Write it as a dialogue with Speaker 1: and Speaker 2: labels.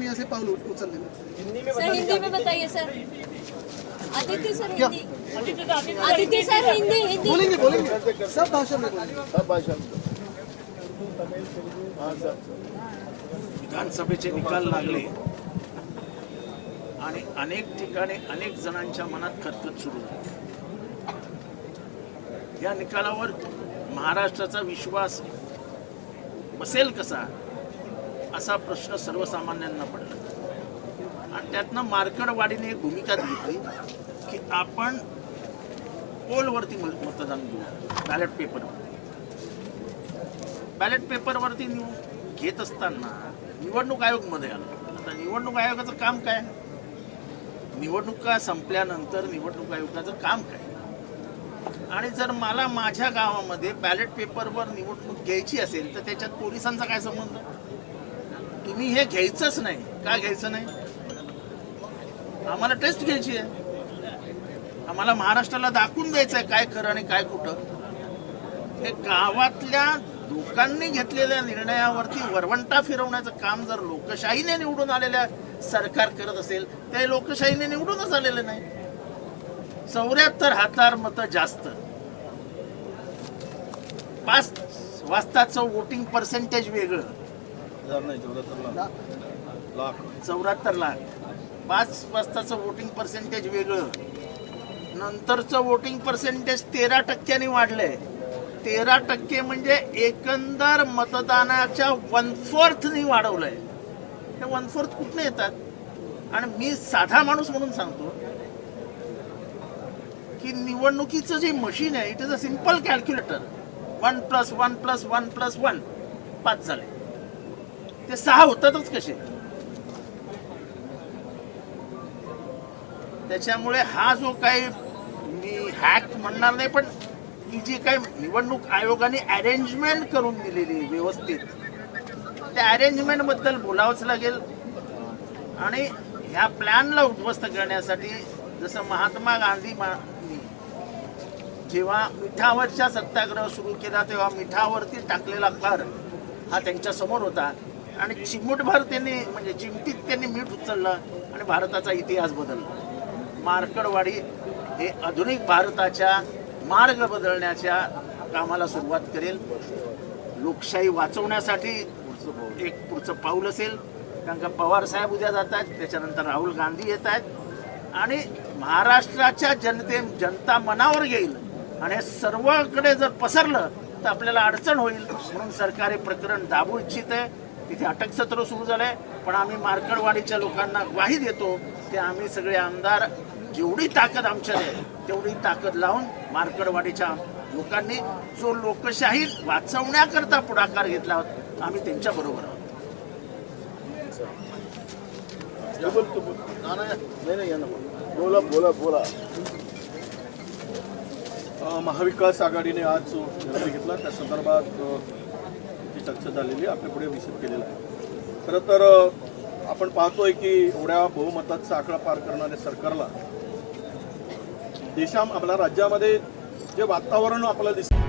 Speaker 1: तुम्ही असे पाऊल उच- उचललेलं
Speaker 2: सर हिंदी में बताइए sir. Aditya sir Hindi. Aditya sir Hindi Hindi.
Speaker 1: बोलेंगे बोलेंगे. सब भाषा में
Speaker 3: सब भाषा
Speaker 4: विधानसभेचे निकाल लागले. आणि अनेक ठिकाणी अनेक जणांच्या मनात खतखत सुरू झाली. या निकालावर महाराष्ट्राचा विश्वास बसेल कसा? असा प्रश्न सर्वसामान्यांना पडला. आणि त्यातनं मार्कडवाडीने एक भूमिका घेतली की आपण पोलवरती मतदान घेऊ बॅलेट पेपरवर बॅलेट पेपरवरती निवड घेत असताना निवडणूक आयोगमध्ये आलं. आता निवडणूक आयोगाचं काम काय? निवडणुका संपल्यानंतर निवडणूक आयोगाचं काम काय? आणि जर मला माझ्या गावामध्ये बॅलेट पेपरवर निवडणूक घ्यायची असेल तर त्याच्यात पोलिसांचा काय संबंध? तुम्ही हे घ्यायचंच नाही. का घ्यायचं नाही? आम्हाला टेस्ट घ्यायची आहे. आम्हाला महाराष्ट्राला दाखवून द्यायचं आहे काय खरं आणि काय कुठं हे गावातल्या लोकांनी घेतलेल्या निर्णयावरती वरवंटा फिरवण्याचं काम जर लोकशाहीने निवडून आलेल्या सरकार करत असेल ते लोकशाहीने निवडूनच आलेलं नाही. चौऱ्याहत्तर हातार मतं जास्त. पाच वाजताचं वोटिंग पर्सेंटेज वेगळं.
Speaker 3: हजार नाही चौऱ्याहत्तर लाख. लाख.
Speaker 4: चौऱ्याहत्तर लाख. पाच वाजताचं वोटिंग पर्सेंटेज वेगळं. नंतरचं वोटिंग पर्सेंटेज तेरा टक्क्यांनी वाढलंय. तेरा टक्के म्हणजे एकंदर मतदानाच्या वन फोर्थनी वाढवलंय. हे वन फोर्थ कुठनं येतात? आणि मी साधा माणूस म्हणून सांगतो की निवडणुकीचं जे मशीन आहे it is a simple calculator one plus one plus one plus one पाच झाले. ते सहा होतातच कसे? त्याच्यामुळे हा जो काही मी हॅक म्हणणार नाही पण ही जी काही निवडणूक आयोगाने अरेंजमेंट करून दिलेली व्यवस्थित त्या अरेंजमेंटबद्दल बोलावंच लागेल. आणि ह्या प्लॅनला उद्ध्वस्त करण्यासाठी जसं महात्मा गांधी जेव्हा मिठावरच्या सत्याग्रह सुरू केला तेव्हा मिठावरती टाकलेला कर हा त्यांच्यासमोर होता. आणि चिमूटभर त्यांनी म्हणजे चिमटीत त्यांनी मीठ उचललं आणि भारताचा इतिहास बदलला. मार्कडवाडी हे आधुनिक भारताच्या मार्ग बदलण्याच्या कामाला सुरुवात करेल. लोकशाही वाचवण्यासाठी एक पुढचं पाऊल असेल. कारण का पवार साहेब उद्या जात आहेत त्याच्यानंतर राहुल गांधी येत आहेत. आणि महाराष्ट्राच्या जनते जनता मनावर घेईल. आणि हे सर्वकडे जर पसरलं तर आपल्याला अडचण होईल. म्हणून सरकार हे प्रकरण दाबू इच्छित आहे. तिथे अटक सत्र सुरू झालंय पण आम्ही मार्कडवाडीच्या लोकांना ग्वाही देतो की आम्ही सगळे आमदार जेवढी ताकद आमच्यात आहे तेवढी ताकद लावून मार्कडवाडीच्या लोकांनी जो लोकशाही वाचवण्याकरता पुढाकार घेतला होता आम्ही त्यांच्या बरोबर आहोत.
Speaker 3: नाही नाही ना बोला बोला बोला. महाविकास आघाडीने आज जो निर्णय घेतला त्या संदर्भात अं, चर्चा झालेली आहे आपल्या पुढे विषद केलेला आहे. खरं तर आपण पाहतोय की एवढ्या बहुमताचा आकडा पार करणाऱ्या सरकारला देशा आपल्या राज्यामध्ये जे वातावरण आपल्याला दिसतं